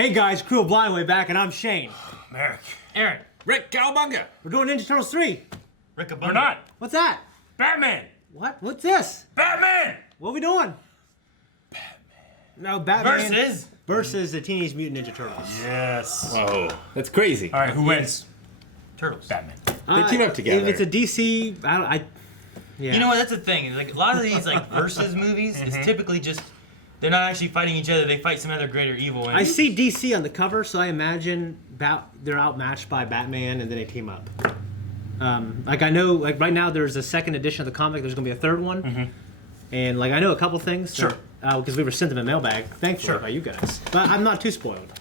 Hey guys, Crew of Blind Way back, and I'm Shane. Merrick. Aaron. Rick Cowabunga. We're doing Ninja Turtles 3. Rick We're not. What's that? Batman. What? What's this? Batman. What are we doing? Batman. No, Batman. Versus the Teenage Mutant Ninja Turtles. Yes. Oh, that's crazy. All right, who wins? Turtles. Batman. They team up together. If it's a DC, yeah. You know what? That's the thing. Like a lot of these like versus movies, it's typically just they're not actually fighting each other. They fight some other greater evil. And I see DC on the cover, so I imagine they're outmatched by Batman, and then they team up. Like I know, like right now, there's a second edition of the comic. There's gonna be a third one, and like I know a couple things. Sure. Because we were sent them a mailbag, thankfully by you guys. But I'm not too spoiled.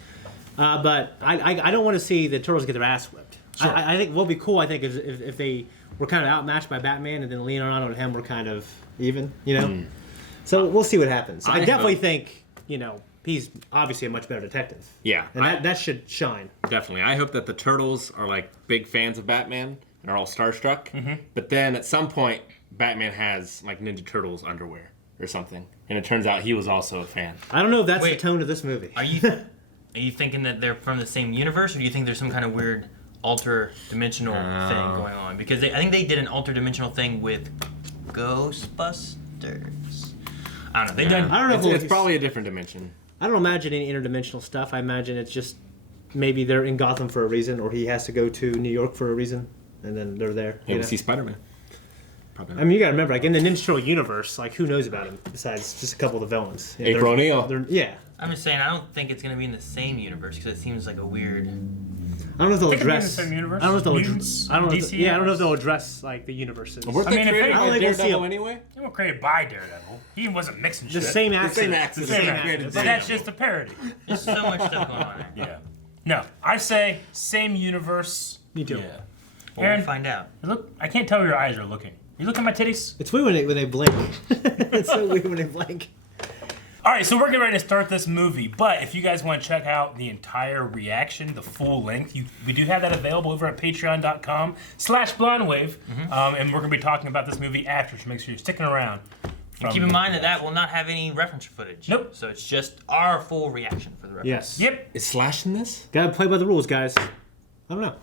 But I don't want to see the Turtles get their ass whipped. Sure. I think what would be cool, I think, is if they were kind of outmatched by Batman, and then Leonardo and him were kind of even, you know? So we'll see what happens. I definitely think, he's obviously a much better detective. Yeah. And that should shine. Definitely. I hope that the Turtles are like big fans of Batman and are all starstruck. But then at some point, Batman has like Ninja Turtles underwear or something. And it turns out he was also a fan. I don't know if that's the tone of this movie. Are you thinking that they're from the same universe, or do you think there's some kind of weird alter-dimensional thing going on? Because I think they did an alter-dimensional thing with Ghostbusters. I don't know. I don't know. It's probably a different dimension. I don't imagine any interdimensional stuff. I imagine it's just maybe they're in Gotham for a reason, or he has to go to New York for a reason, and then they're there. Yeah, we see Spider-Man. Probably not. I mean, you gotta remember, like in the Ninja Turtle universe, like who knows about him besides just a couple of the villains? April O'Neil. Yeah. I'm just saying, I don't think it's gonna be in the same universe because it seems like a weird. I don't know if they'll address. The same universe. I don't know if they'll Mutants, I don't know. DC I don't know if they'll address like the universes. Weren't I they mean, if created anything, by we'll see Daredevil a- anyway? They were created by Daredevil. He wasn't mixing The shit. same accent. same accent. The same actor. actor. But that's just a parody. There's so much stuff going on there. Yeah. No, I say same universe. Me too. Yeah. Well, Aaron, we'll find out. Look, I can't tell where your eyes are looking. You look at my titties? It's weird when they blink. It's so weird when they blink. All right, so we're getting ready to start this movie, but if you guys want to check out the entire reaction, the full length, we do have that available over at patreon.com/blondwave, and we're going to be talking about this movie after, so make sure you're sticking around. And keep in mind that will not have any reference footage. Nope. So it's just our full reaction for the reference. Yes. Yep. Is Slash in this? Gotta play by the rules, guys. I don't know.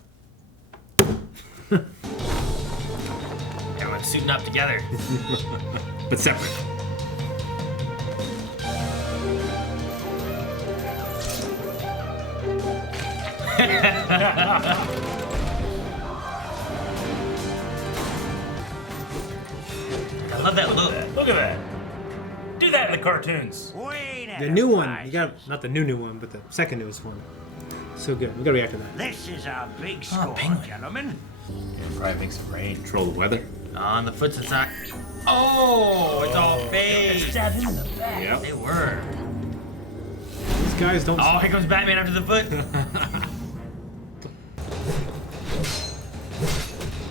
Everyone's suiting up together. But separate. I love that look. Look at that. Do that in the cartoons. The new one, you got not the new one, but the second newest one. So good. We gotta react to that. This is our big score, penguin. gentlemen. It probably makes it rain. Control the weather. On the foot's inside. Oh, it's all fake. Stabbed him in the back. Yep. They were. These guys don't. Oh, here comes Batman after the foot.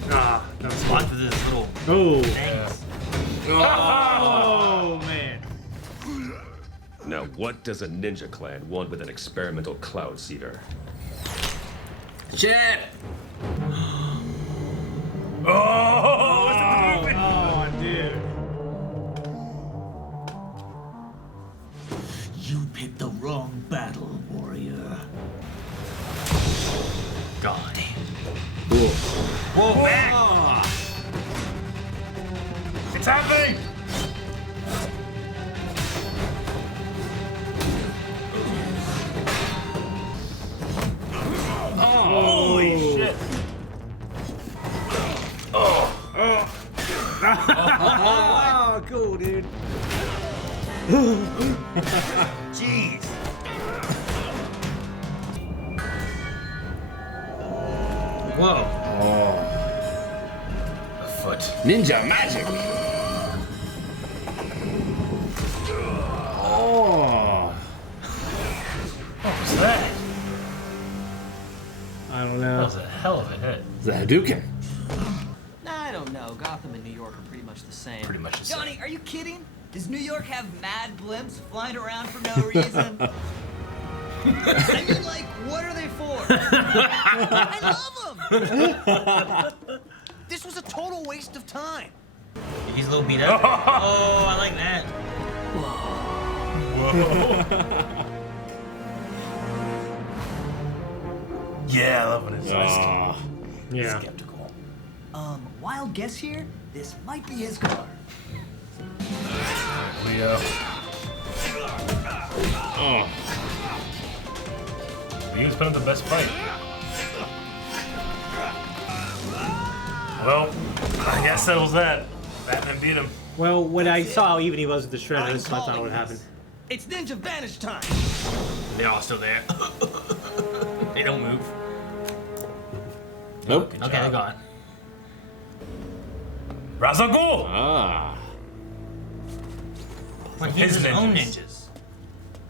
That was Watch for this little Oh. things. Oh man. Now, what does a ninja clan want with an experimental cloud seeder? Shit! Oh, dude. You picked the wrong battle, warrior. God. Whoa, back. It's happening! Holy shit. Oh, cool, dude. Jeez. Whoa. A foot. Ninja magic! Oh! What was that? I don't That know. was a hell of a hit. The Hadouken. I don't know. Gotham and New York are pretty much the same. Pretty much the same. Johnny, are you kidding? Does New York have mad blimps flying around for no reason? I mean, like, what are they for? I love them! This was a total waste of time. He's a little beat up. Oh, I like that. Yeah, I love when it's Yeah. skeptical. Wild guess here? This might be his car. Leo. Oh. Leo's put up the best fight. Well, I guess settles that. Batman beat him. Well, when I saw how even he was with the Shredder, that's what I thought would happen. It's Ninja Vanish time. They're all still there. They don't move. Nope. Okay, they're gone. Razagul! Ah. But he has his own ninjas. ninjas.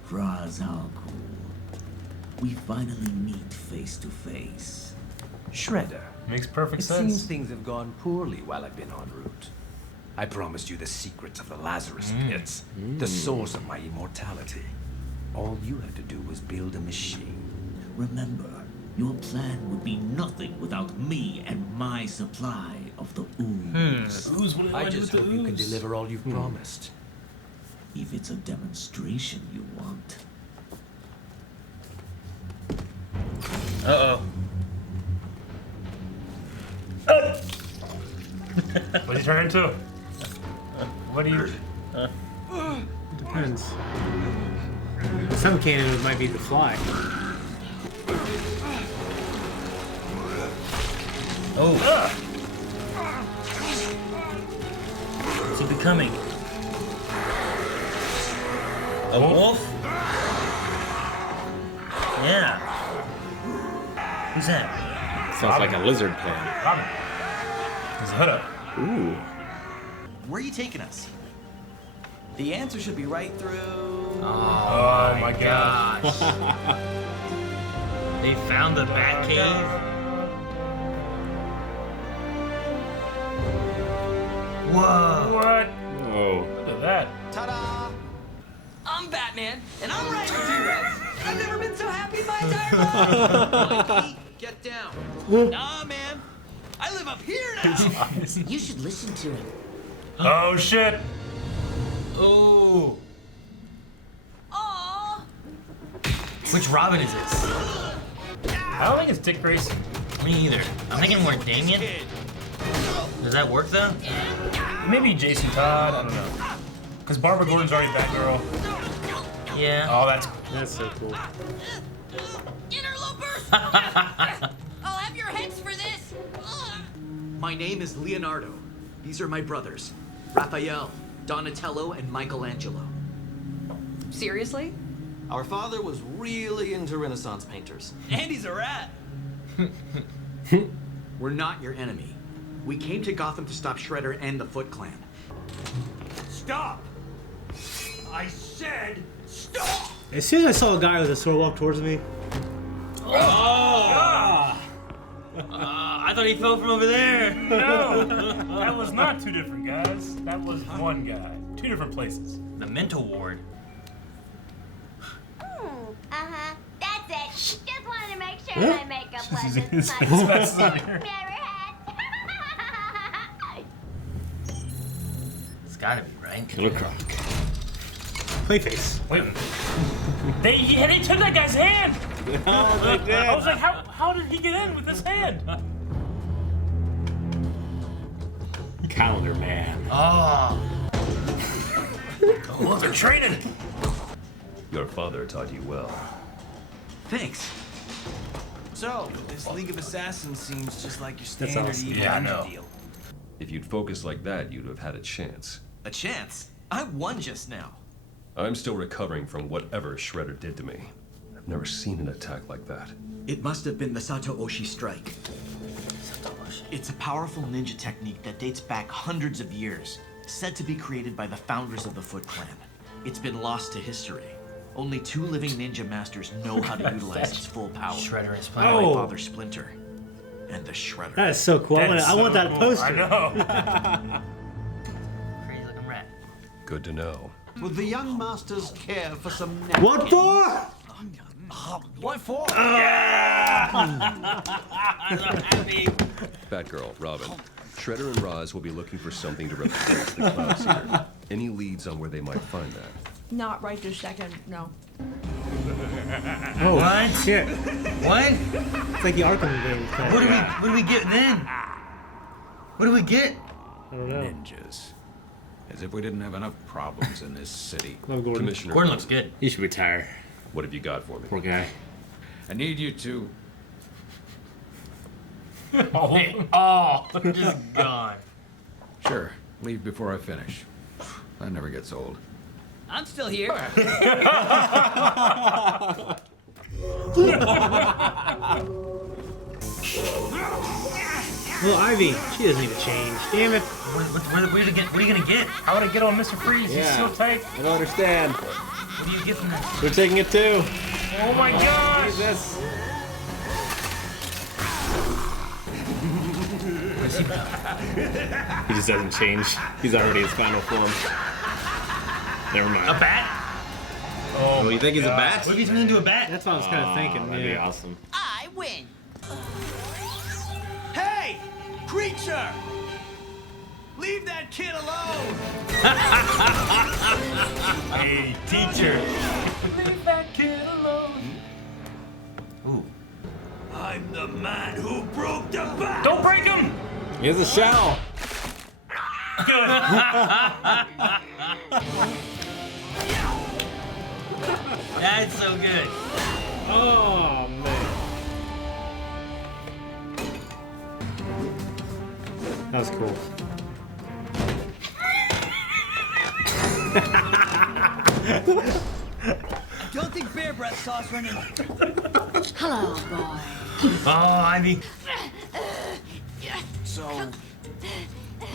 Ra's al Ghul. We finally meet face to face. Shredder, Makes perfect it seems sense. things have gone poorly while I've been en route. I promised you the secrets of the Lazarus pits, the source of my immortality. All you had to do was build a machine. Remember, your plan would be nothing without me and my supply of the ooze. Ooze, what do I do just with hope the you can ooze? deliver all you've promised. If it's a demonstration you want. Uh-oh. What'd he turn into? What do you... Depends. Some canon it might be the Fly. Oh. What's he becoming? A wolf? Yeah. Who's that? Sounds like a lizard plan. Robin. His hood up. Ooh. Where are you taking us? The answer should be right through. Oh my god. They found the Batcave? Whoa. What? Oh. Look at that. Ta-da! I'm Batman, and I'm riding heroes. I've never been so happy in my entire life. Mikey, get down. Nah, man. I live up here now. You should listen to him. Oh shit. Oh. Aww. Which Robin is this? I don't think it's Dick Grayson. Me either. I'm thinking more Damien. Does that work though? Maybe Jason Todd. I don't know. Because Barbara Gordon's already Batgirl. Yeah. Oh, that's... That's so cool. Interlopers! I'll have your heads for this. My name is Leonardo. These are my brothers, Raphael, Donatello, and Michelangelo. Seriously? Our father was really into Renaissance painters. Andy's a rat. We're not your enemy. We came to Gotham to stop Shredder and the Foot Clan. Stop! I said stop! As soon as I saw a guy with a sword walk towards me, I thought he fell from over there. No! That was not two different guys. That was one guy. Two different places. The mental ward. Uh-huh. That's it. Just wanted to make sure my makeup wasn't His like face is on here. never had. It's gotta be, right? Killer Croc. Clayface. Wait. They took that guy's hand! Oh, they did. I was like, how did he get in with his hand? Calendar Man. Oh. Oh, they're training! Your father taught you well. Thanks. So, this League of Assassins seems just like your That's standard awesome. evil Yeah, I ninja know. deal. If you'd focused like that, you'd have had a chance. A chance? I won just now. I'm still recovering from whatever Shredder did to me. I've never seen an attack like that. It must have been the Satoshi Strike. It's a powerful ninja technique that dates back hundreds of years, said to be created by the founders of the Foot Clan. It's been lost to history. Only 2 living ninja masters know how to utilize its full power. Shredder and My Splinter. Oh. father Splinter and the Shredder. That is so cool. I That's want so that cool. poster. I know. Crazy looking rat. Good to know. Would the young masters care for some What for? What for? Batgirl, Robin. Shredder and Roz will be looking for something to replace the Cloud Seer. Any leads on where they might find that? Not right this second, no. Oh, What? shit. What? It's like the Arkham game. What do we get then? What do we get? I don't know. Ninjas. As if we didn't have enough problems in this city. No, Gordon. Commissioner, Gordon looks good. He should retire. what have you got for me? Poor guy. I need you to... Oh, just gone. Sure, leave before I finish. That never gets old. I'm still here. Well, Ivy, she doesn't even change. Damn it. What are you gonna get? How would I get on Mr. Freeze? He's Yeah. so tight. I don't understand. What do you get from that? We're taking it too. Oh my gosh! Jesus. He just doesn't change. He's already his final form. Never mind. A bat? Oh, you think he's a bat? What if he turns into a bat? That's what I was kind of thinking. That'd be Yeah. awesome. I win. Hey, creature! Leave that kid alone! Hey, teacher. Leave that kid alone. Ooh. I'm the man who broke the bat! Don't break him! He has a shell. Good. That's so good. Oh, man. That was cool. I don't think Bear Breath saw us running. Hello, boy. Oh, Ivy. So,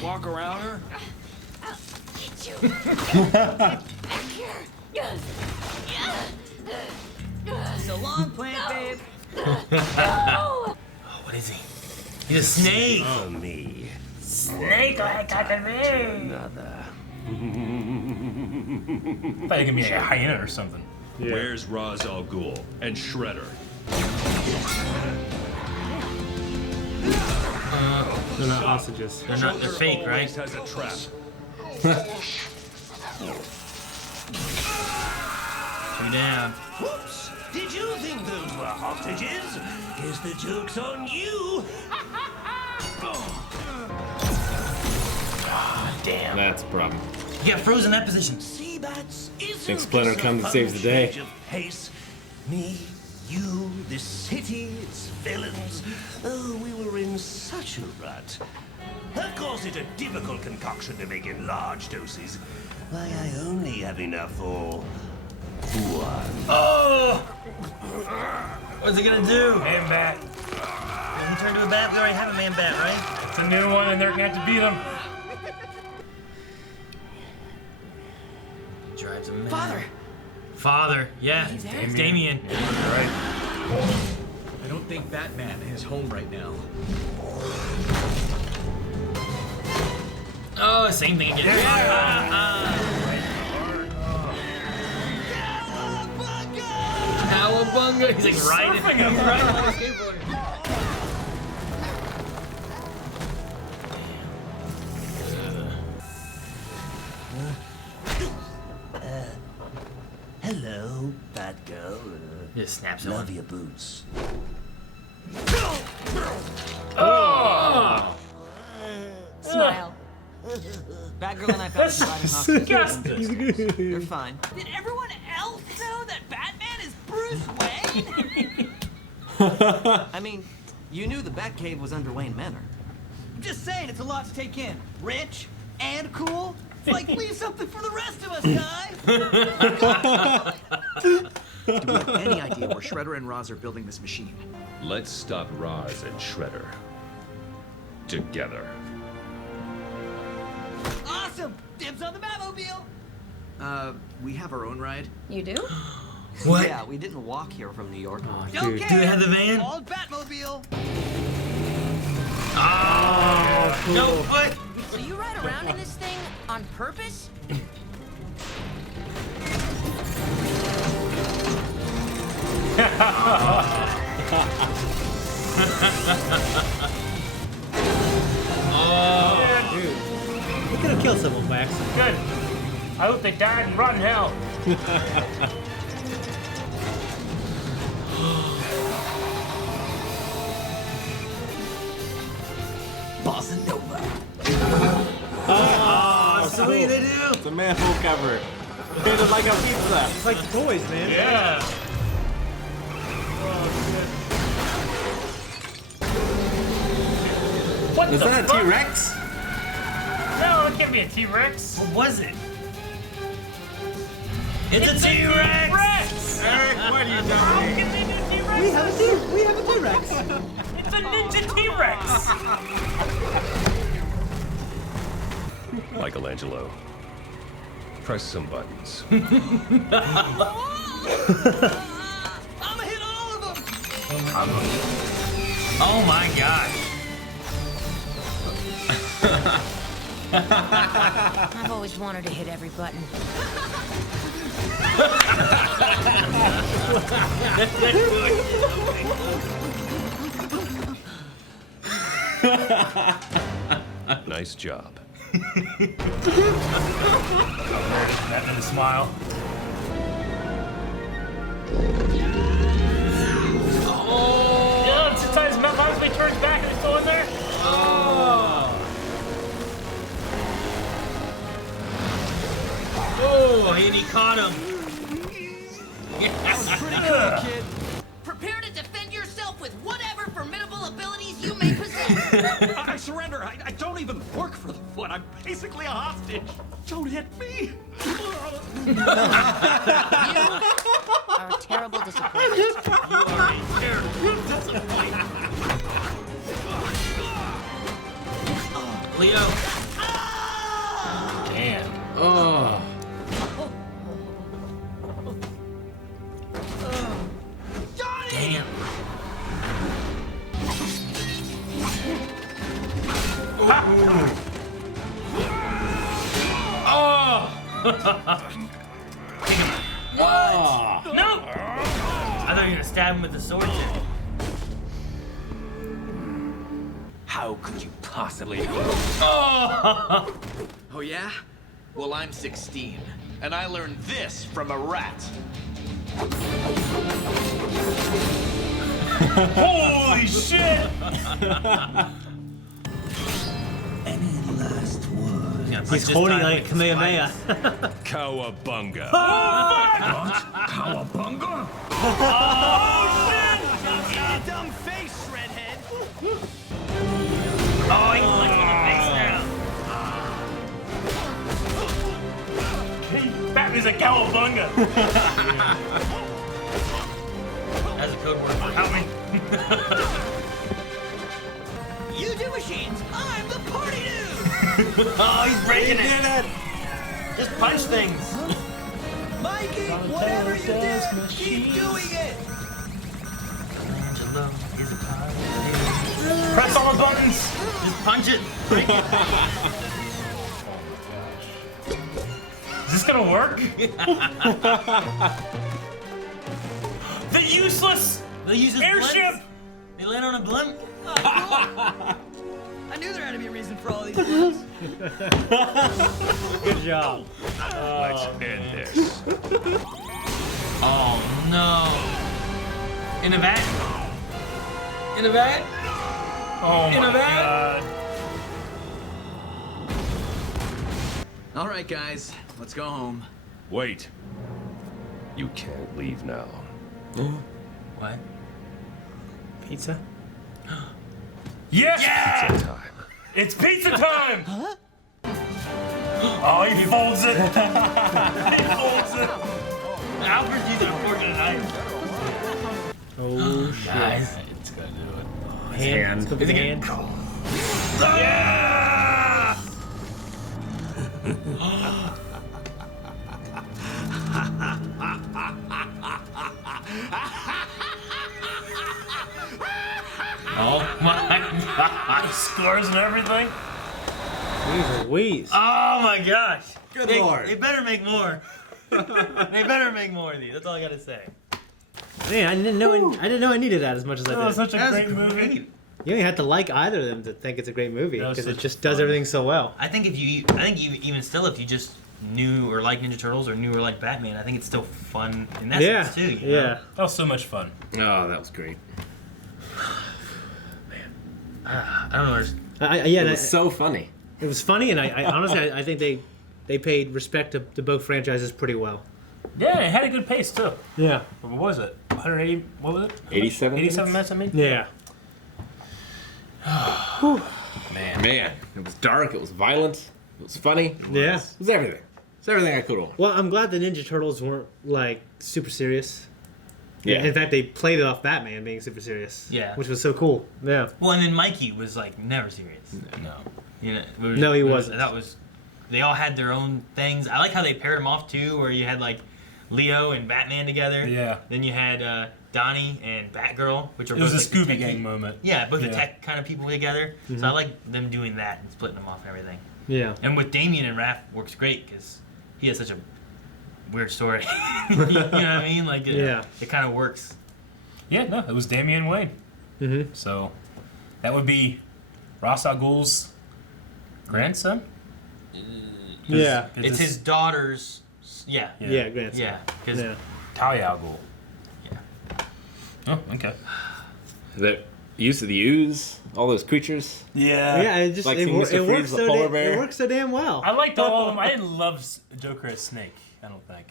walk around her? Get you. Back here. So long, plant babe. Oh, what is he? He's a snake. For me. Snake like got me. Another. I thought you could be a hyena or something. Yeah. Where's Ra's al Ghul and Shredder? They're not hostages. They're not. They're fake, right? Has a trap. Two down. Whoops! Did you think those were hostages? Guess the joke's on you! Damn. That's a problem. You got frozen in that position. Sea bats isn't Think Splinter this a comes and fun saves the day? change of pace? Me, you, this city, its villains. Oh, we were in such a rut. Of course, it's a difficult concoction to make in large doses. Why, I only have enough for one. Oh! What's it gonna do? Man bat. Did he turn to a bat? We already have a man bat, right? It's a new one, and they're gonna have to beat him. Drives a man. Father. Father. Yeah. It's Damien. Right. I don't think Batman is home right now. Oh, same thing again. Cowabunga! He's like riding him. Right on the skateboard. Hello, Batgirl. Just snaps it Love on. your boots. Smile. Batgirl and I found the riding hostages. Disgusting. They're fine. Did everyone else know that Batman is Bruce Wayne? I mean, you knew the Batcave was under Wayne Manor. I'm just saying, it's a lot to take in. Rich and cool. It's like, leave something for the rest of us, guy. Do we have any idea where Shredder and Roz are building this machine? Let's stop Ra's and Shredder. Together. Awesome. Dibs on the Batmobile. We have our own ride. You do? What? Yeah, we didn't walk here from New York. Oh, Don't dude. care. Do they have the van? Old Batmobile. Oh, cool. No, what? So you ride around in this thing on purpose? Dude. We could have killed someone by accident. Good. I hope they died in rotten hell. Casanova. Oh, sweet, they do. It's a manhole cover. Made it like a pizza. It's like toys, man. Yeah. What Is the that a fuck? T-Rex? No, it can't be a T-Rex. What was it? It's a T-Rex! T-Rex! Eric, what are you How doing? can they do T-Rex? We have a T-Rex. It's a ninja T-Rex. Michelangelo, press some buttons. I'm gonna hit all of them. Oh my gosh. I've always wanted to hit every button. Nice job. That and a smile. Oh! Yeah, sometimes we turns back and it's still in there. Oh, and he caught him. Pretty good, kid. Prepare to defend yourself with whatever formidable abilities you may possess. I surrender. I don't even work for the Foot. I'm basically a hostage. Don't hit me. You are a terrible disappointment. Leo. Damn. Oh. Damn. Oh. No! I thought you were gonna stab him with the sword tip. How could you possibly? Oh! Oh yeah? Well, I'm 16, and I learned this from a rat. Holy shit! Any last words? He's holding like a Kamehameha. Cowabunga. Cowabunga? Yeah, dumb face, redhead. Oh, he's licking your face now. Batman's a cowabunga. That's a code word for help me. You do machines. I'm the party dude. Oh, he's breaking He it. did it. Just punch things. Mikey, whatever you do, keep doing it. Angelo is a pirate. Press all the buttons. Just punch it. Break it. Is this gonna work? The useless They use his airship. blimps. They land on a blimp. I knew there had to be a reason for all these things. Good job. Let's end this. Oh no. In a vat? In a vat? Oh In my a van? god. All right, guys, let's go home. Wait. You can't leave now. What? Pizza. Yes! Pizza time. It's pizza time! Huh? Oh, he folds it. He folds it. Alfred's using a fork and a knife. Oh shit. Guys. It's gonna do it. Hand. It's Is it hand. Yeah! Oh my god. Scars and everything. Jeez Louise. Oh my gosh. Good they, lord. They better make more. They better make more of these. That's all I gotta say. Man, I didn't know I needed that as much as I That was did. such a great movie. You don't even have to like either of them to think it's a great movie That was because it such just does everything so well. I think if you even still, if you just knew or liked Ninja Turtles or knew or liked Batman, I think it's still fun in that Yeah. sense too. You know? Yeah. That was so much fun. Oh, that was great. I don't know. Yeah, It was so funny. it was funny, and I honestly I think they paid respect to both franchises pretty well. Yeah, it had a good pace too. Yeah. What was it? 180? What was it? 87 87 minutes. I mean. Yeah. Man, it was dark. It was violent. It was funny. Yeah. It was everything. It's everything I could want. Well, I'm glad the Ninja Turtles weren't like super serious. Yeah. In fact, they played it off Batman being super serious. Yeah. Which was so cool. Yeah. Well, and then Mikey was like never serious. No. You know, No, he wasn't. That was. They all had their own things. I like how they paired them off too, where you had like Leo and Batman together. Yeah. Then you had Donnie and Batgirl, which are It was both a like, Scooby Gang moment. Yeah, both the Yeah. tech kind of people together. So I like them doing that and splitting them off and everything. Yeah. And with Damien and Raph works great because he has such a weird story. You know what I mean? Like it kind of works. Yeah, no, it was Damian Wayne. Mm-hmm. So that would be Ra's al Ghul's grandson. Yeah. It's his daughter's. Yeah. Yeah, grandson. Yeah. Because Yeah. Talia al Ghul. Yeah. Oh, okay. The use of the ooze, all those creatures. Yeah. Yeah, it just Like it, seeing Mr. it works Freeze, the so polar it bear. works so damn well. I liked all of them. I didn't love Joker as Snake. I don't think.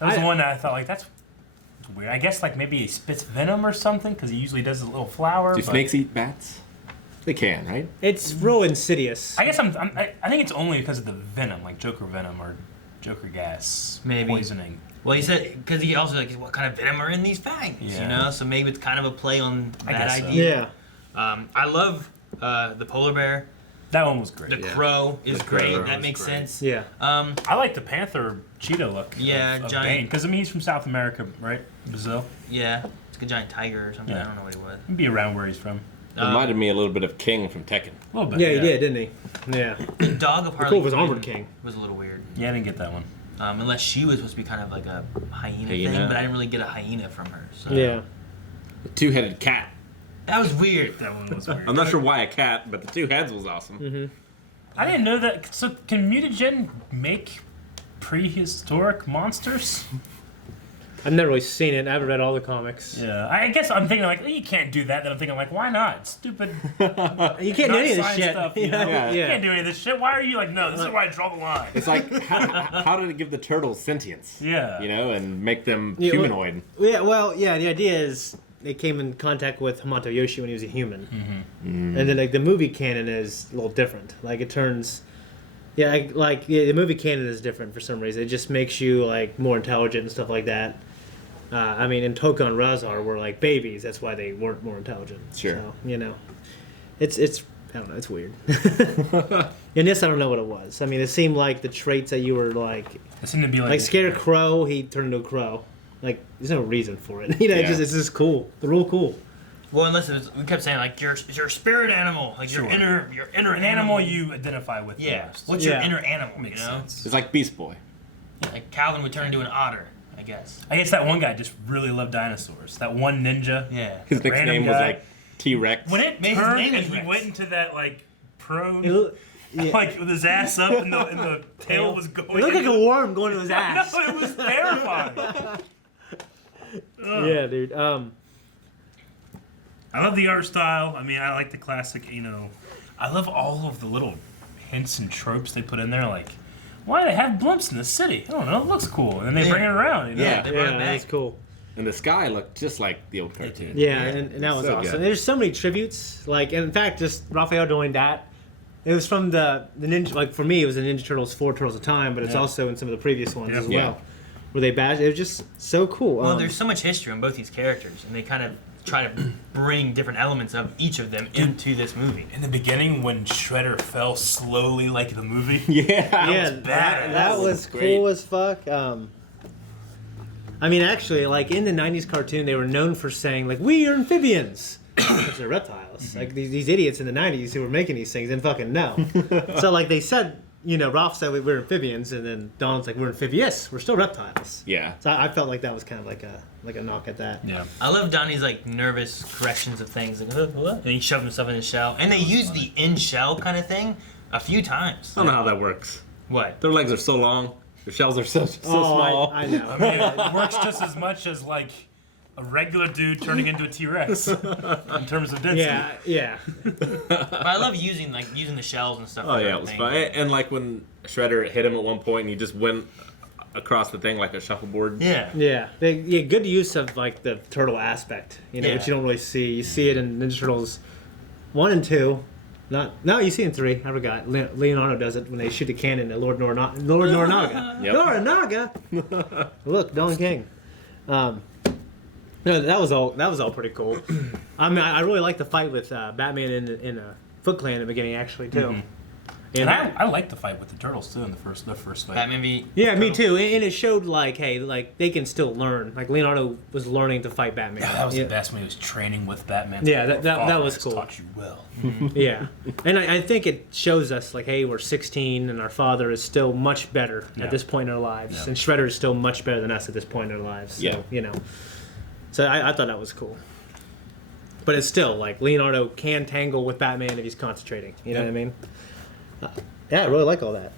That was the one that I thought like that's weird. I guess like maybe he spits venom or something because he usually does a little flower. Do but snakes eat bats? They can, right? It's real insidious. I guess I think it's only because of the venom, like Joker venom or Joker gas Maybe. poisoning. Well, he said because he also like what kind of venom are in these fangs, Yeah. you know? So maybe it's kind of a play on I that guess so. idea. Yeah. I love the polar bear. That one was great. The crow is The crow great. was That makes great. sense. Yeah. I like the panther cheetah look. Yeah, of giant- because I mean he's from South America, right? Brazil. Yeah, it's like a giant tiger or something. Yeah. I don't know what he was. He'd be around where he's from. Reminded me a little bit of King from Tekken. A little bit. Yeah, he did, didn't he? Yeah. The dog of Cool Harley was Quinn Armored King. was a little weird. Yeah, I didn't get that one. Unless she was supposed to be kind of like a hyena thing, Hyena. but I didn't really get a hyena from her. So. Yeah. The two-headed cat. That was weird. That one was weird. I'm not sure why a cat, but the two heads was awesome. Mm-hmm. I didn't know that. So can mutagen make prehistoric monsters? I've never really seen it. I haven't read all the comics. Yeah, I guess I'm thinking like you can't do that. Then I'm thinking like why not? It's stupid. You can't do not any of this science shit. stuff, you know? Yeah. You can't do any of this shit. Why are you like no? This is where I draw the line. It's like, how did it give the turtles sentience? Yeah. You know, and make them Yeah, well- humanoid? Yeah, well, yeah, the idea is they came in contact with Hamato Yoshi when he was a human. Mm-hmm. And then like the movie canon is a little different. Like it turns the movie canon is different for some reason. It just makes you like more intelligent and stuff like that. I mean, in Toka and Razar were like babies. That's why they weren't more intelligent. Sure. So, you know, it's I don't know. It's weird. In this, I don't know what it was. I mean, it seemed like the traits that you were like It seemed to be like Scarecrow. He turned into a crow. Like there's no reason for it. You know, Yeah. it's just cool. They're real cool. Well, unless we kept saying like it's your spirit animal, like Sure. your inner an animal you identify with. Yeah. The most. What's your Yeah. inner animal? Makes you know? sense. It's like Beast Boy. Like Calvin would turn into an otter, I guess. I guess that one guy just really loved dinosaurs. That one ninja. Yeah. His Random nickname was guy. like T-Rex. When it Made his turned name and is he Rex. went into that like prone, Yeah. like with his ass up and the tail was going. It looked like a worm going to his ass. No, it was terrifying. Yeah, dude. I love the art style. I mean, I like the classic, I love all of the little hints and tropes they put in there. Like, why do they have blimps in the city? I don't know. It looks cool. And then they bring it around, Yeah, they brought it Yeah, back. that's cool. And the sky looked just like the old cartoon. Yeah, and that was So awesome. good. There's so many tributes. Like, and in fact, just Raphael doing that. It was from the Ninja. Like for me, it was the Ninja Turtles 4 Turtles of Time, but it's Yeah. also in some of the previous ones Yeah. as Yeah. well, where they badged. It was just so cool. Well, there's so much history on both these characters, and they kind of try to bring different elements of each of them into this movie. In the beginning, when Shredder fell slowly like the movie. Yeah. that was great. cool as fuck. I mean, actually, like in the '90s cartoon, they were known for saying like, "We are amphibians," because they're reptiles. Like these idiots in the '90s who were making these things didn't fucking know. So like they said, Ralph said we're amphibians, and then Don's like, "We're amphibious. We're still reptiles." Yeah. So I felt like that was kind of like a knock at that. Yeah. I love Donnie's like nervous corrections of things, like what? And he shoved himself in his shell, and they used the in shell kind of thing a few times. I don't know how that works. What? Their legs are so long. Their shells are so small. I know. I mean, it works just as much as like a regular dude turning into a T-Rex in terms of density. Yeah. But I love using the shells and stuff. Oh yeah, it was fun. And like when Shredder hit him at one point, and he just went across the thing like a shuffleboard. Yeah. Good use of like the turtle aspect, which you don't really see. You see it in Ninja Turtles 1 and 2. No, you see in 3. I forgot. Leonardo does it when they shoot the cannon at Lord Noranaga. Yep. Noranaga. Look, Don King. That was all pretty cool. I mean, I really like the fight with Batman in the Foot Clan in the beginning, actually, too. Mm-hmm. And I like the fight with the turtles too in the first fight. Batman v. Yeah, me too. And it showed like, hey, like they can still learn. Like Leonardo was learning to fight Batman. Yeah, that was the best when he was training with Batman. Yeah, that was cool. Taught you well. Yeah, and I think it shows us like, hey, we're 16 and our father is still much better at this point in our lives, and Shredder is still much better than us at this point in our lives. So, So I thought that was cool. But it's still like Leonardo can tangle with Batman if he's concentrating. You know what I mean? Yeah, I really like all that.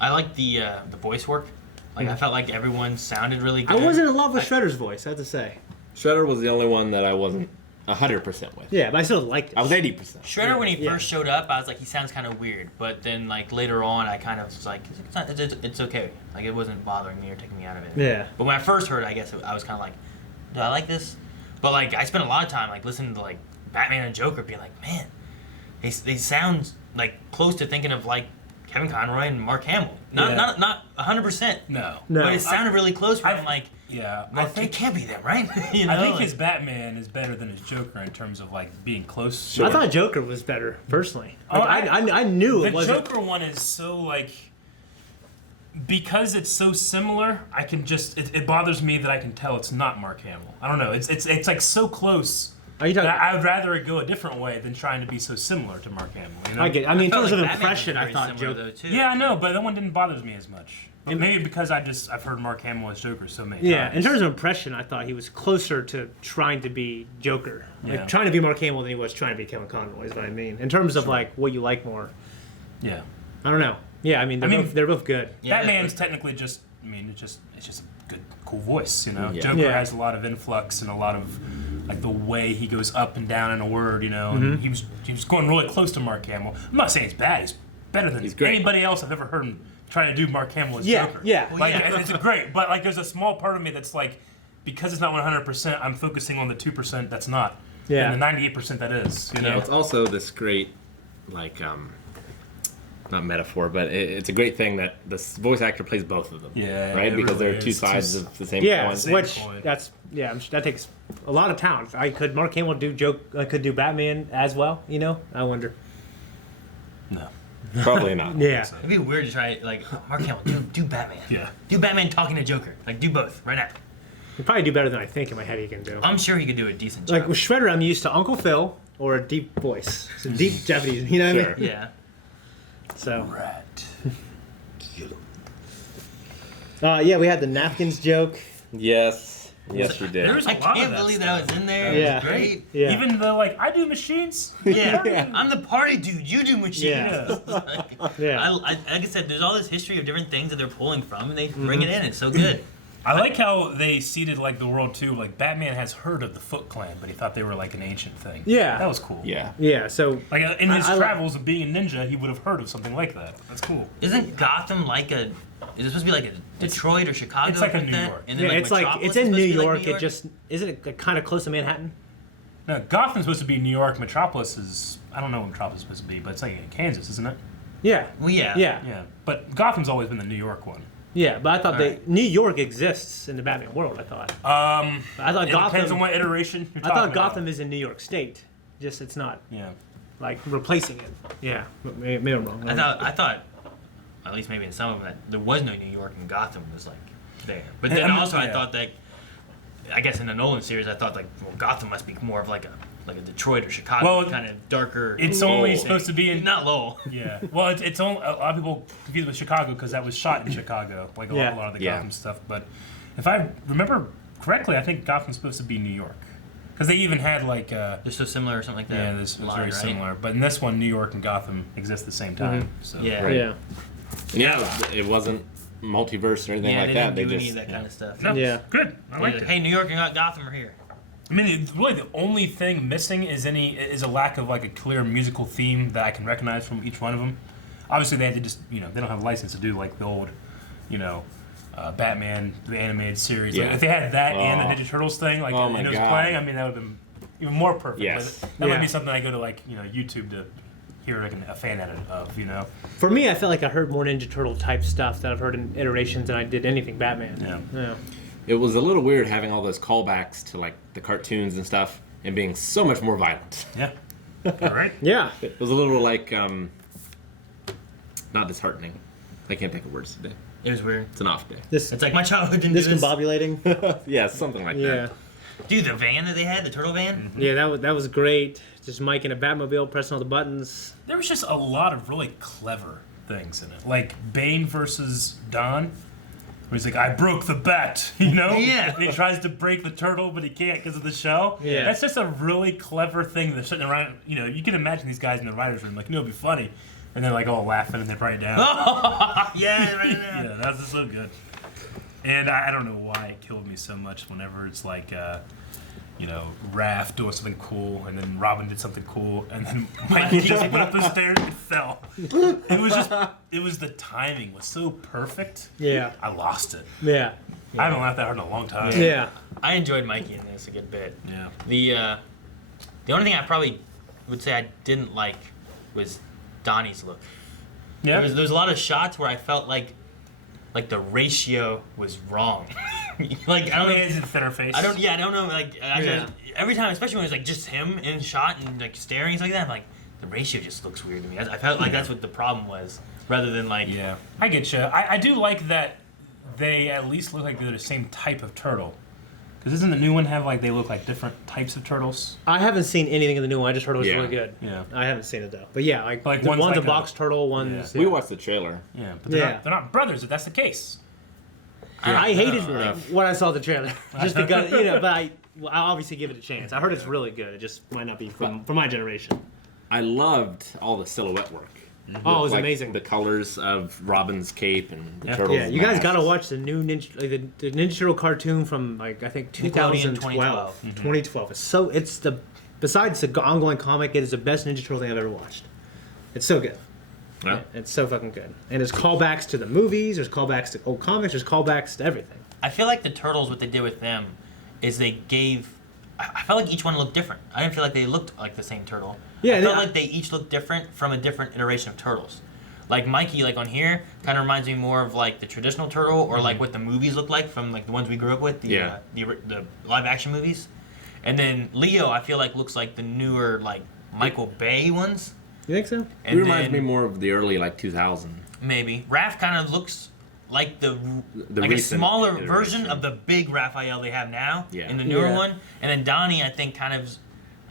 I like the voice work. Like I felt like everyone sounded really good. I wasn't in love with Shredder's voice, I have to say. Shredder was the only one that I wasn't 100% with. Yeah, but I still liked it. I was 80%. Shredder, when he first showed up, I was like, he sounds kind of weird. But then, like later on, I kind of was like, it's okay. Like it wasn't bothering me or taking me out of it. Yeah. But when I first heard it, I guess I was kind of like, do I like this? But like, I spent a lot of time like listening to like Batman and Joker, being like, man, they sound like close to thinking of like Kevin Conroy and Mark Hamill. Not 100%. No. But it sounded really close. Where I'm like, I think it can't be them, right? I think his Batman is better than his Joker in terms of like being close. Sure. I thought Joker was better personally. Like, I knew it wasn't. The Joker one is so like, because it's so similar. I can just it bothers me that I can tell it's not Mark Hamill. I don't know. It's like so close. Are you talking? I would rather it go a different way than trying to be so similar to Mark Hamill. You know? I get it. I mean, in terms of like impression, I thought Joker. Joker. Yeah, I know, but that one didn't bother me as much. Maybe because I've heard Mark Hamill as Joker so many Yeah, times. in terms of impression, I thought he was closer to trying to be Joker, like trying to be Mark Hamill than he was trying to be Kevin Conroy. Is what I mean. In terms of like what you like more. Yeah. I don't know. Yeah, I mean they're both good. Yeah, Batman's technically just. I mean, it's just a good, cool voice, you know. Yeah. Joker has a lot of influx and a lot of like the way he goes up and down in a word, you know. And he was going really close to Mark Hamill. I'm not saying he's bad. He's better than anybody else I've ever heard him try to do Mark Hamill as Joker. Yeah. Well, Like yeah. it's great, but like there's a small part of me that's like, because it's not 100%, I'm focusing on the 2% that's not. Yeah. And the 98% that is. You know. It's also this great, like, not metaphor, but it's a great thing that the voice actor plays both of them. Yeah, Right? it Because really they're two is. sides of the same Yeah, coin. which coin. that takes a lot of talent. Could Mark Hamill could do Batman as well? You know, I wonder. No. Probably not. Yeah. It'd be weird to try like Mark Hamill do Batman. Yeah. Do Batman talking to Joker. Like do both right now. He'd probably do better than I think in my head he can do. I'm sure he could do a decent Like job. with Shredder, I'm used to Uncle Phil or a deep voice, so deep Japanese. You know what I mean? Yeah. So. Right. Yeah, we had the napkins joke. Yes. Yes, you did. There's a I lot of can't that believe stuff. that was in there. Yeah. It was great. Yeah. Even though, like, I do machines. Yeah. I'm the party dude. You do machines. Yeah. Yeah. Like I said, there's all this history of different things that they're pulling from, and they bring it in. It's so good. I like how they seeded like the world too. Like Batman has heard of the Foot Clan, but he thought they were like an ancient thing. Yeah. That was cool. Yeah. Yeah. So. Like in his I travels of being a ninja, he would have heard of something like that. That's cool. Isn't Gotham like a? Is it supposed to be like a Detroit or Chicago? it's like a or New that? York. And then, Yeah, it's like Metropolis it's is in supposed New to be York. like It just isn't it kind of close to Manhattan. No, Gotham's supposed to be New York. Metropolis is I don't know what Metropolis is supposed to be, but it's like in Kansas, isn't it? Yeah. Well, yeah. Yeah. Yeah. But Gotham's always been the New York one. Yeah, but I thought Alright. New York exists in the Batman world. I thought. I thought It Gotham. depends on what iteration you're I talking thought Gotham about. is in New York State. Just it's not Yeah. like replacing it. Yeah. Maybe I'm wrong. I thought, at least maybe in some of them, that there was no New York and Gotham was like there. But Hey, then I'm- also I yeah. thought that, I guess in the Nolan series, I thought like, well, Gotham must be more of like a Detroit or Chicago Well, kind of darker. it's Lowell only thing. supposed to be in- not Lowell. Yeah. Well, it's only a lot of people confuse with Chicago because that was shot in Chicago, like a lot of the Gotham stuff. But if I remember correctly, I think Gotham's supposed to be New York because they even had like They're so similar or something like that. yeah, this was line, very right? similar. But in this one, New York and Gotham exist at the same time. So Yeah. Right. Yeah. And yeah, it wasn't multiverse or anything Yeah, like they that. didn't They do any just of that kind of stuff. No, Yeah. good. I like it. Hey, New York and Gotham are here. I mean, really, the only thing missing is a lack of like a clear musical theme that I can recognize from each one of them. Obviously, they had to just they don't have a license to do like the old, Batman the animated series. Yeah. Like, if they had that and the Ninja Turtles thing, like Oh my and it was God. playing, I mean, that would have been even more perfect. Yes. But that might Yeah. be something I go to YouTube to hear like a fan edit of. For me, I felt like I heard more Ninja Turtle type stuff that I've heard in iterations than I did anything Batman. Yeah. It was a little weird having all those callbacks to like the cartoons and stuff and being so much more violent. Yeah. All right. Yeah. It was a little like not disheartening. I can't think of words today. It was weird. It's an off day. This It's like my childhood didn't do this. discombobulating. Yeah, something like Yeah. that. Dude, the van that they had, the turtle van. Yeah, that was great. Just Mike in a Batmobile pressing all the buttons. There was just a lot of really clever things in it, like Bane versus Don. Where he's like, I broke the bat, Yeah. And he tries to break the turtle, but he can't because of the shell. Yeah. That's just a really clever thing. They're sitting around, you can imagine these guys in the writer's room, like, it'd be funny. And they're like all laughing and they write it down. Yeah, right now. Yeah, that's just so good. And I don't know why it killed me so much whenever it's like, Raph doing something cool, and then Robin did something cool, and then Mikey just went up the stairs and fell. It was the timing was so perfect. Yeah. I lost it. Yeah. I haven't laughed that hard in a long time. Yeah. I enjoyed Mikey in this a good bit. Yeah. The only thing I probably would say I didn't like was Donnie's look. Yeah. There was a lot of shots where I felt like the ratio was wrong. Like I don't know. Is it thinner face? I don't know. Like Yeah. every time, especially when it's like just him in shot and like staring and stuff like that, I'm like the ratio just looks weird to me. I felt like that's what the problem was, rather than like. Yeah, I get you. I do like that they at least look like they're the same type of turtle. Because doesn't the new one have like they look like different types of turtles? I haven't seen anything in the new one. I just heard it was Yeah. really good. Yeah. I haven't seen it though. But yeah, like the one's one's like a box turtle, one's. We watched the trailer. Yeah, but Yeah. they're not brothers if that's the case. I hated enough. when I saw the trailer, just because but I'll obviously give it a chance. I heard it's really good. It just might not be from my generation. I loved all the silhouette work. Oh, it was Like, amazing. The colors of Robin's cape and the Yeah. turtles. Yeah, you guys masks. gotta watch the new Ninja, the Ninja Turtle cartoon from I think 2012. 2012. It's besides the ongoing comic, it is the best Ninja Turtle thing I've ever watched. It's so good. Yeah. It's so fucking good. And there's callbacks to the movies. There's callbacks to old comics. There's callbacks to everything. I feel like the Turtles, what they did with them, is they gave. I felt like each one looked different. I didn't feel like they looked like the same turtle. Yeah, I felt like they each looked different from a different iteration of Turtles. Like Mikey, like on here, kind of reminds me more of like the traditional turtle, or like what the movies look like from like the ones we grew up with, the live action movies. And then Leo, I feel like looks like the newer like Michael Bay ones. You think so? It And reminds me then more of the early 2000. maybe Raph kind of looks like the like a recent smaller iteration. version of the big Raphael they have now Yeah. in the newer Yeah. one. And then Donnie, I think, kind of.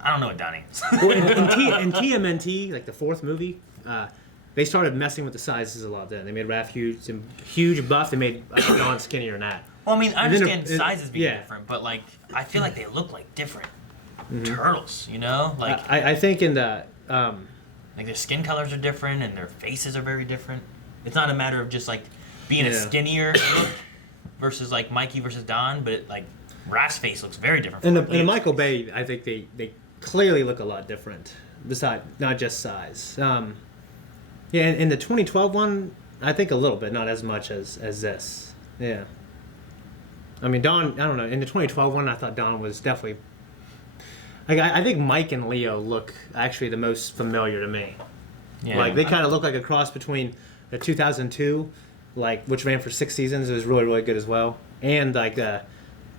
I don't know what Donnie is. Well, in TMNT, like the fourth movie, they started messing with the sizes a lot. Then they made Raph huge buff. They made Don skinnier than that. Well, I mean, I And then understand sizes being yeah. different, but like, I feel like they look like different turtles. You know, like I think in the like their skin colors are different and their faces are very different. It's not a matter of just like being a Yeah. skinnier look versus like Mikey versus Don, but it, like Raph's face looks very different. in the Leo's Michael face. Bay, I think they clearly look a lot different. Besides, not just size. Yeah, in the 2012 one, I think a little bit, not as much as this. Yeah. I mean, Don. I don't know. In the 2012 one, I thought Don was definitely. Like, I think Mike and Leo look actually the most familiar to me. Yeah. Like they kind of look like a cross between the 2002, like which ran for 6 seasons. It was really good as well, and like the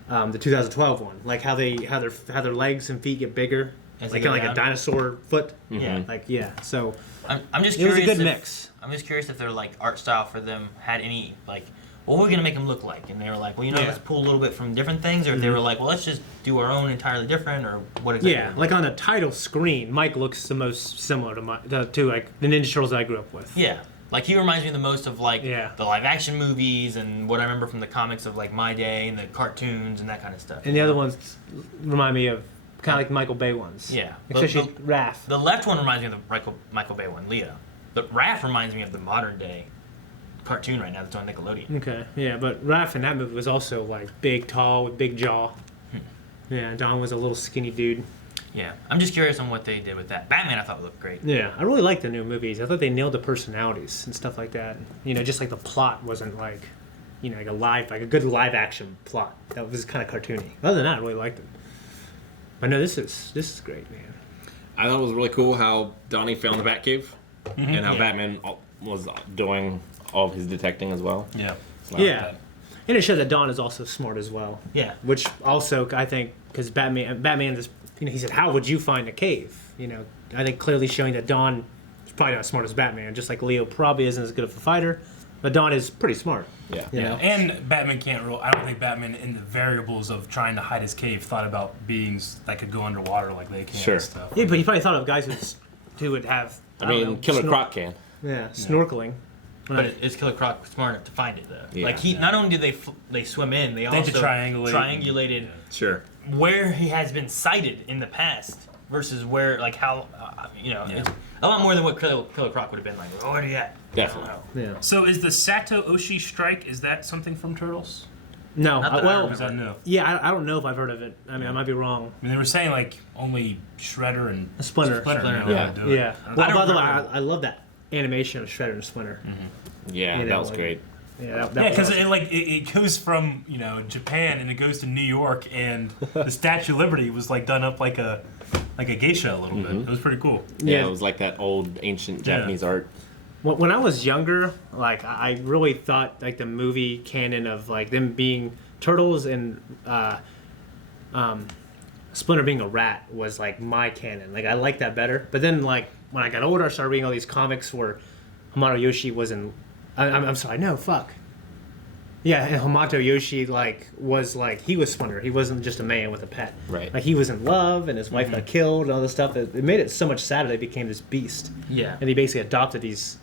2012 one, like how their legs and feet get bigger, As like they go kind of like a down? dinosaur foot. Yeah. Like yeah. So I'm just it was curious. a good if, mix. I'm just curious if their like art style for them had any like, what we're gonna make them look like, and they were like, well, Yeah. let's pull a little bit from different things, or if they were like, well, let's just do our own entirely different, or what exactly? Yeah, like on the title screen, Mike looks the most similar to like the Ninja Turtles I grew up with. Yeah. Like he reminds me the most of like Yeah. the live action movies and what I remember from the comics of like my day and the cartoons and that kind of stuff. And the other ones remind me of kind of like Michael Bay ones. Yeah. Especially Raph. The left one reminds me of the Michael Bay one, Leo. The Raph reminds me of the modern day cartoon right now that's on Nickelodeon. Okay, yeah, but Raph in that movie was also like big, tall, with big jaw. Yeah, Don was a little skinny dude. Yeah, I'm just curious on what they did with that. Batman, I thought looked great. Yeah, I really liked the new movies. I thought they nailed the personalities and stuff like that. You know, just like the plot wasn't like, you know, like a good live action plot. That was kind of cartoony. Other than that, I really liked it. But no, this is great, man. I thought it was really cool how Donnie found the Batcave and how Batman was doing all of his detecting as well. Yeah. So I like Yeah. that. And it shows that Dawn is also smart as well. Yeah. Which also, I think, because Batman is, you know, he said, how would you find a cave? You know, I think clearly showing that Dawn is probably not as smart as Batman, just like Leo probably isn't as good of a fighter, but Dawn is pretty smart. Yeah. You know? And Batman can't rule. I don't think Batman, in the variables of trying to hide his cave, thought about beings that could go underwater like they can Sure. and stuff. Yeah, but he probably thought of guys who would have, I mean, don't know, Killer Croc can. Yeah, snorkeling. But is Killer Croc smart enough to find it though? Yeah. Like not only did they swim in, they had also to triangulate. triangulated Sure. where he has been sighted in the past versus where like how you know it's a lot more than what Killer Croc would have been like. Oh, where are you at? Definitely. Yeah. So is the Sato Oshi strike, is that something from Turtles? No, Not that I well, Or is that new? yeah, I don't know if I've heard of it. I mean, I might be wrong. I mean, they were saying like only Shredder and Splinter. know Yeah, how to do it. yeah. I Well, don't by the way, remember. I love that animation of Shredder and Splinter. Yeah, You know, that was like- great. Yeah, Yeah, because was- it goes from Japan and it goes to New York, and the Statue of Liberty was like done up like a geisha a little bit. It was pretty cool. Yeah, Yeah. it was like that old ancient Japanese art. When I was younger, like I really thought like the movie canon of like them being turtles and Splinter being a rat was like my canon. Like I liked that better. But then like when I got older, I started reading all these comics where Hamato Yoshi was in. I'm sorry, no, fuck. Yeah, and Hamato Yoshi was he was Splinter. He wasn't just a man with a pet. Right. Like he was in love, and his wife got killed, and all this stuff. It made it so much sadder. They became this beast. Yeah. And he basically adopted these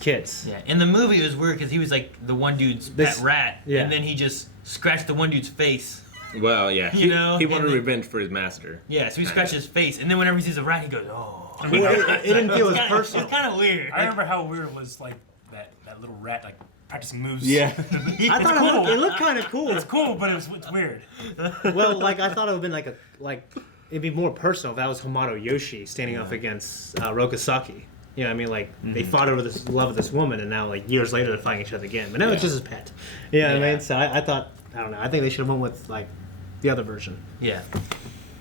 kids. Yeah, in the movie it was weird because he was like the one dude's This- pet rat, yeah. and then he just scratched the one dude's face. Well, yeah. You know, he wanted and then- revenge for his master. Yeah, so he scratched his face, and then whenever he sees a rat, he goes, "Oh." Well, it didn't feel as personal. It's kind of weird. I remember how weird it was, like that little rat like practicing moves. Yeah. I thought it looked kind of cool. It's cool, but it's weird. Well, like I thought it would have been it'd be more personal if that was Hamato Yoshi standing up against Rokasaki. You know what I mean? Like they fought over this love of this woman, and now like years later they're fighting each other again. But now it's just his pet. You know what I mean? So I thought, I don't know. I think they should have went with like the other version. Yeah.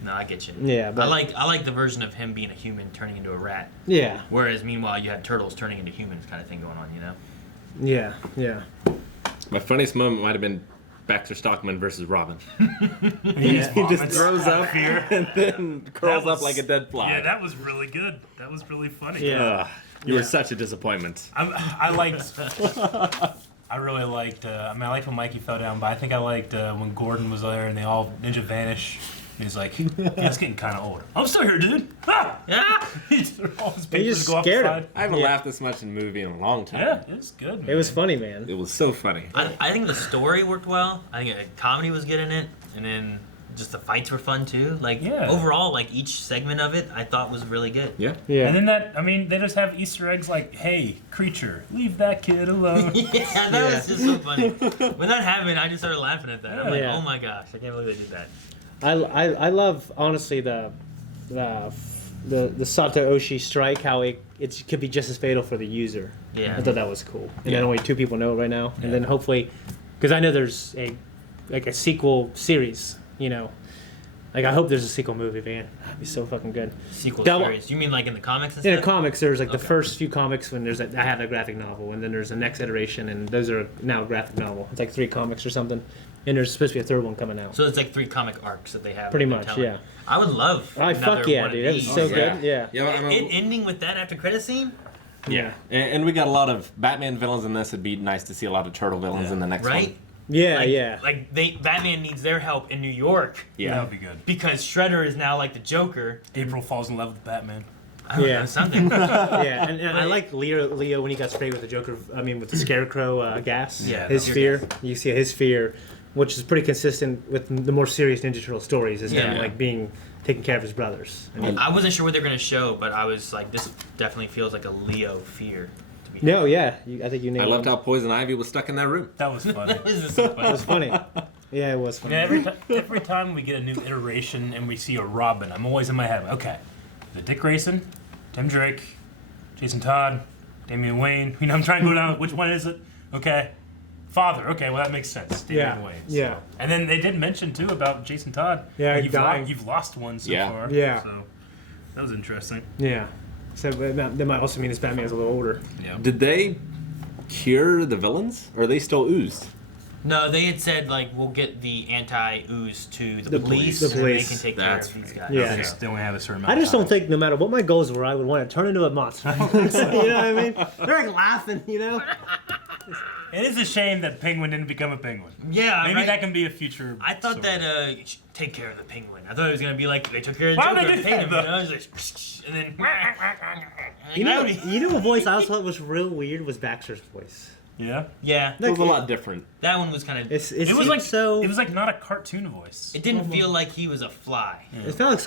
No, I get you. Yeah, but- I like the version of him being a human turning into a rat. Yeah. Whereas meanwhile you had turtles turning into humans kind of thing going on, you know? Yeah. Yeah. My funniest moment might have been Baxter Stockman versus Robin. Yeah. He just throws up and then curls That up was- like a dead fly. Yeah, that was really good. That was really funny. Yeah. You were Yeah. such a disappointment. I liked. I really liked. I liked when Mikey fell down, but I think I liked when Gordon was there and they all ninja vanish. And he's like, yeah, it's getting kind of old. I'm still here, dude. Ah! Yeah. All his He papers just go off the scared him. side. I haven't laughed this much in a movie in a long time. Yeah, it's good. It was man. funny, man. It was so funny. I think the story worked well. I think comedy was good in it, and then just the fights were fun too. Like Yeah. overall, like each segment of it, I thought was really good. Yeah. Yeah. And then they just have Easter eggs like, hey, creature, leave that kid alone. Yeah, that was just so funny. When that happened, I just started laughing at that. I'm like, Yeah. oh my gosh, I can't believe they did that. I love honestly the Sato Oshi strike, how it could be just as fatal for the user. Yeah. I thought that was cool. And then only 2 people know it right now. And then hopefully, because I know there's a sequel series, you know. Like I hope there's a sequel movie, man. That'd be so fucking good. Sequel That one- series. You mean like in the comics and In the stuff? comics, there's like the Okay. first few comics when I have a graphic novel, and then there's the next iteration, and those are now a graphic novel. It's like 3 comics or something. And there's supposed to be a 3rd one coming out. So it's like 3 comic arcs that they have. Pretty that they're much, telling. yeah. I would love. Oh, another fuck yeah, one of dude. That was these. so yeah. good. Yeah. Yeah, I mean, It ending with that after credit scene, Yeah. and we got a lot of Batman villains in this. It'd be nice to see a lot of Turtle villains in the next right? one. Yeah, Like, yeah. Like Batman needs their help in New York Yeah. That would be good. because Shredder is now like the Joker. April falls in love with Batman. I don't Yeah. know, something. Yeah, and I like Leo when he got sprayed with the Joker. I mean, with the Scarecrow gas. Yeah, his the fear. gas. You see his fear, which is pretty consistent with the more serious Ninja Turtle stories. Is him Yeah. like taking care of his brothers. I mean, I wasn't sure what they're gonna show, but I was like, this definitely feels like a Leo fear to be No, yeah. I think you nailed I loved it. how Poison Ivy was stuck in that room. That was funny. That was so funny. It was funny. Yeah, it was funny. Yeah, every time we get a new iteration and we see a Robin, I'm always in my head, okay, the Dick Grayson, Tim Drake, Jason Todd, Damian Wayne. You know, I'm trying to go down, which one is it? Okay. Father, okay, well that makes sense. Damian Wayne. So. Yeah. And then they did mention too about Jason Todd. Yeah, like, he's dying. you've lost one so far. Yeah. So that was interesting. Yeah. So that might also mean this Batman is a little older. Yeah. Did they cure the villains, or are they still oozed? No, they had said like we'll get the anti-ooze to the The police, police. and The they police. can take That's care of these right. guys. Yeah. They only have a certain amount I just of don't think no matter what my goals were, I would want to turn into a monster. You know what I mean? They're like laughing, you know? It is a shame that Penguin didn't become a penguin. Yeah, Maybe right? that can be a future. I thought story. that take care of the penguin. I thought it was gonna be like they took care of the Why would Joker, they do paid him, that, you know? It was like, and then You know a voice I also thought was real weird was Baxter's voice. Yeah. yeah, It was a lot different. that one was kind of. It It was seemed like so. It was like not a cartoon voice. It didn't feel like he was a fly. It felt like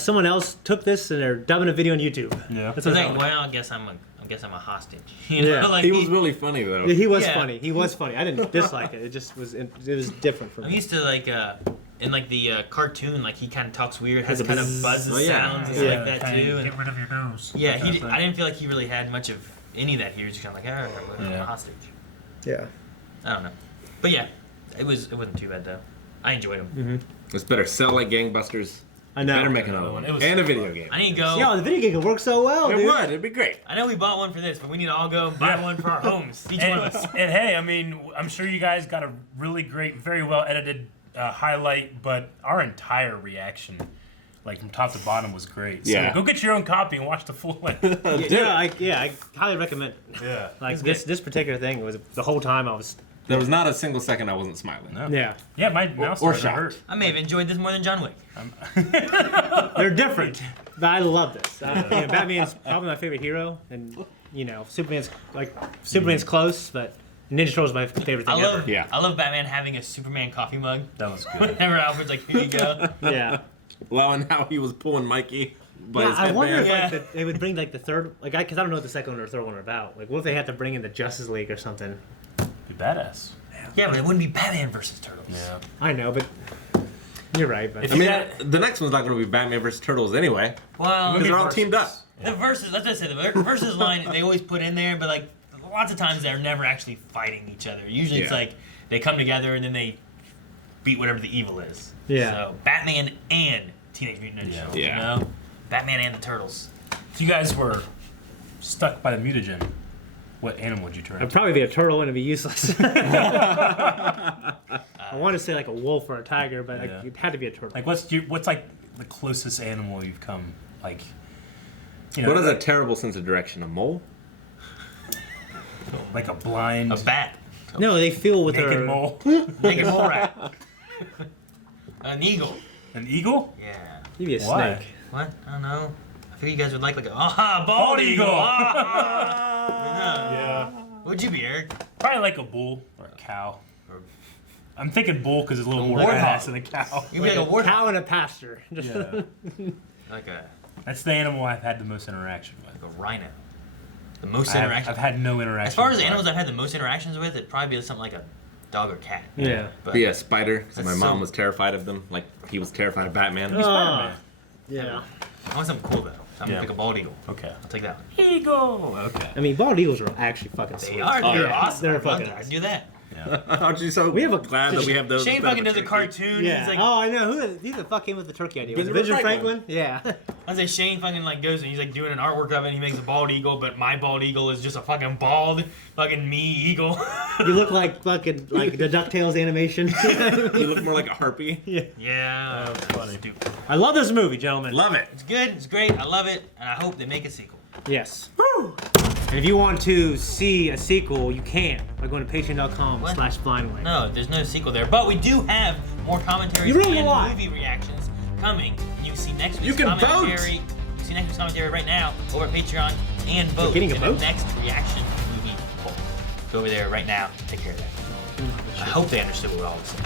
someone else took this and they're dubbing a video on YouTube. Yeah. That's So what it like, felt like. well, I guess I'm a hostage. You know, Yeah. like He was really funny though. He was Yeah. funny. He was funny. I didn't dislike it. It just was. It was different for I'm me. used to like in like the cartoon, like he kind of talks weird, has Has a kind of buzz. buzzes Oh, yeah. sounds and stuff Yeah. like that Kinda too. And Get rid of your nose. yeah, That kind of I thing. didn't feel like he really had much of any of that. He was just kind of like, I'm Yeah. a hostage. Yeah. I don't know, but yeah, it wasn't too bad though. I enjoyed him. It's better sell like gangbusters. I know. Better make another one. It was And a so video fun. game. I need to go. Yo, the video game could work so well, It dude. would. It'd be great. I know we bought one for this, but we need to all go buy one for our homes. Each one of us. And hey, I mean, I'm sure you guys got a really great, very well edited highlight, but our entire reaction, like from top to bottom, was great. So Yeah. go get your own copy and watch the full length. I highly recommend it. Yeah. Like this particular thing was the whole time I was. There was not a single second I wasn't smiling. No. Yeah. Yeah, my mouse or started to shocked. hurt. I may have enjoyed this more than John Wick. They're different, but I love this. Batman's probably my favorite hero, and Superman's close, but Ninja Turtles is my favorite thing ever. Yeah. I love Batman having a Superman coffee mug. That was good. Whenever Alfred's like, here you go. Yeah. Well, and how he was pulling Mikey by his I wonder if headband. they would bring like the third, because I don't know what the second one or third one are about. Like, what if they had to bring in the Justice League or something? Be badass. Yeah, but it wouldn't be Batman versus Turtles. Yeah. I know, but you're right. But If I mean, Yeah. the next one's not going to be Batman versus Turtles anyway. Well, Because they're all teamed up. the versus, let's just say the versus line they always put in there, but like lots of times they're never actually fighting each other. Usually it's Yeah. like they come together and then they beat whatever the evil is. Yeah. So Batman and Teenage Mutant Ninja Turtles. Yeah. You know? Batman and the Turtles. If you guys were stuck by the mutagen, what animal would you turn it'd into? probably be a turtle and it'd be useless. I want to say like a wolf or a tiger, but Yeah. it had to be a turtle. Like, what's like the closest animal you've come? Like, you know, What is a terrible sense of direction? A mole? like a blind A bat. No, they feel with naked their mole? Naked mole rat. An eagle. An eagle? Yeah. You'd be a Why? snake. What? I don't know. I figured you guys would like a bald eagle. Yeah. What'd you be, Eric? Probably like a bull or a cow. Or- I'm thinking bull because it's a little more warthog. badass than a cow. You'd be like a warthog. Cow in a pasture. Just Yeah. Like a That's the animal I've had the most interaction with. like a rhino. The most I've interactions. had no interaction. As far as with animals one. I've had the most interactions with, it'd probably be something like a dog or cat. Yeah. But Yeah, spider. 'Cause That's my mom so- was terrified of them. Like, he was terrified of Batman. Spider-Man. Yeah. I want something cool though. Something Yeah. like a bald eagle. Okay. I'll take that one. Eagle. Okay. I mean, bald eagles are actually fucking sweet. They are. Oh, They're yeah. awesome. They're I'd love fucking to. I'd awesome. do that. Aren't you so We have a- glad that we have those? Shane instead of fucking a does a turkey? cartoon. Yeah. He's like, Oh, I know. Who the fuck came with the turkey idea? Was it Benjamin Benjamin Franklin. Franklin? Yeah. I say Shane fucking like goes and he's like doing an artwork of it and he makes a bald eagle, but my bald eagle is just a fucking bald fucking me eagle. You look like fucking like the DuckTales animation. You look more like a harpy. Yeah. That's funny. Stupid. I love this movie, gentlemen. Love it. It's good. It's great. I love it, and I hope they make a sequel. Yes. And if you want to see a sequel, you can by going to patreon.com/blindway. No, there's no sequel there, but we do have more commentaries You ruined and a lot. movie reactions coming. And you can see next week's You can vote. commentary. You can see next week's commentary right now over at Patreon and vote getting a in vote? the next reaction movie poll. Go over there right now. Take care of that. I hope they understood what we all was saying.